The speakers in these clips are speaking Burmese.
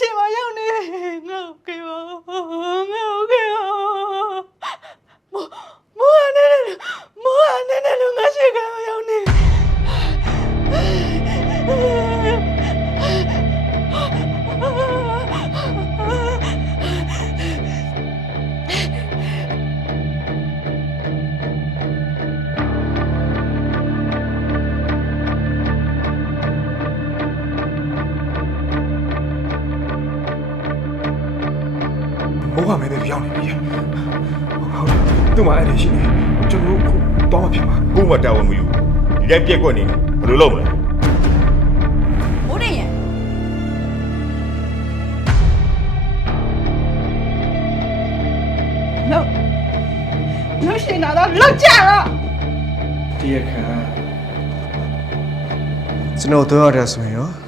ရှိမှရောက်နေငါ့ကိုကေပါ မဲတဲ့ပြောင်းနေပြီဟုတ်တယ်သူ့မှာအဲ့ဒီရှိနေကျွန်တော်တို့တော့မဖြစ်မှာကို့မတာဝန်မယူဒီတိုင်းပြက်ကွက်နေဘယ်လိုလုပ်မလဲမိုးတင်ရဲ့လောက်လောက်ရှင်လာတော့လောက်ကြတော့တည့်ရခံကျွန်တော်တို့ရတယ်ဆိုရင်ရော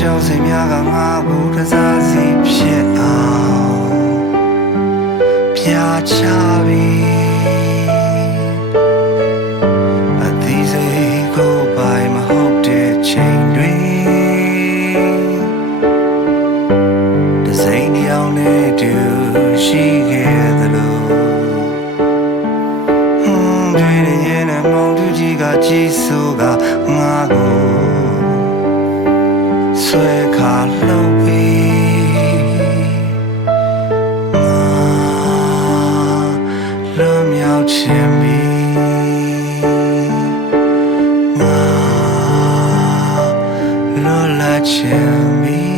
ရင်းတဲ့ကြောက်စိတ်များကငါ့ကိုတစားစီဖြစ်အောင်ပြာချပြီအသီးစိတ်ကိုပိုင်မဟုတ်တဲ့ချိန်တွေတစိမ့်တစ်ယောက်နဲ့တူရှိခဲ့သလိုတွေးနေရင်နဲ့မောင်သူကြီးကကြည်ဆိုကငါကို န်မြောက်ခြ